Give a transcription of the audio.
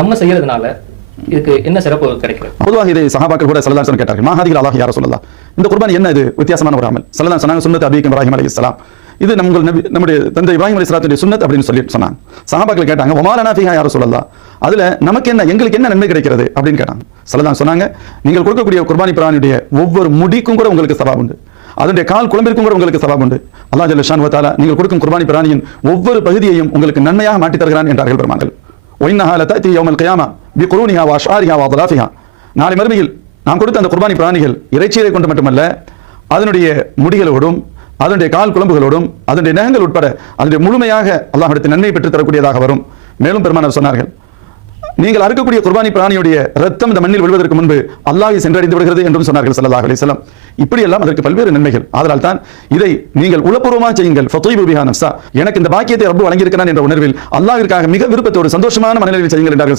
நம்ம செய்யறதுனால இதுக்கு என்ன சிறப்பு கிடைக்கும் பொதுவாக இதை சகாபாக்கள் கூட சல்லல்லாஹு கேட்டார்கள் மகாதிகள் அல்லாஹ் யார சொல்லலாம் இந்த குர்பான் என்ன இது? வித்தியாசமான ஒரு அமல். சலதான் சொன்னாங்க சுன்னத் அபீக்கும் இப்ராஹிம் அலைஹிஸ்ஸலாம் இது நம்ம நபி நம்முடைய தந்தை இப்ராஹிம் அலைஹிஸ்ஸலாத்துடைய சுன்னத் அப்படின்னு சொல்லி சொன்னாங்க. சகாபாக்கள் கேட்டாங்க ஒமாலனா ஃபீஹா யார சொல்லலாம் அதுல நமக்கு என்ன எங்களுக்கு என்ன நன்மை கிடைக்கிறது அப்படின்னு கேட்டாங்க. சல்லல்லாஹு சொன்னாங்க நீங்கள் கொடுக்கக்கூடிய குர்பானி பிராணியுடைய ஒவ்வொரு முடிக்கும் கூட உங்களுக்கு சவாப் உண்டு. அதனுடைய கால் குழம்பிற்கும் கூட உங்களுக்கு சவாப் உண்டு. அல்லாஹ் ஜல்ல வத்தாலா நீங்கள் கொடுக்கும் குர்பானி பிராணியின் ஒவ்வொரு பகுதியையும் உங்களுக்கு நன்மையாக மாட்டித் தருகிறான் என்றார்கள் பெருமாங்கள் ஒயின்னஹா லத்தி யோமல் கயாமா பி குரூனிஹா வாஷாரிஹா நாளை மறுமையில் நாம் கொடுத்த அந்த குர்பானி பிராணிகள் இறைச்சியை கொண்டு மட்டுமல்ல அதனுடைய முடிகளோடும் அதனுடைய கால் குழம்புகளோடும் அதனுடைய நகங்கள் உட்பட அதனுடைய முழுமையாக அல்லாஹிடத்தில் நன்மை பெற்றுத் தரக்கூடியதாக வரும். மேலும் பெருமானவர் சொன்னார்கள் நீங்கள் அறுக்கக்கூடிய குர்பானி பிராணியுடைய ரத்தம் இந்த மண்ணில் விழுவதற்கு முன்பு அல்லாஹை சென்றடைந்து விடுகிறது என்றும் சொன்னார்கள் சல்லாஹ் அலைஹி இப்படியெல்லாம் அதற்கு பல்வேறு நன்மைகள். அதனால் தான் இதை நீங்கள் உளப்பூர்வமாக செய்யுங்கள். ஃபத்வீபு பிஹா எனக்கு இந்த பாக்கியத்தை ரப்பு வழங்கியிருக்கிறான் என்ற உணர்வில் அல்லாவிற்காக மிக விருப்பத்தோடு சந்தோஷமான மனநிலையில் செய்யுங்கள் என்றார்கள்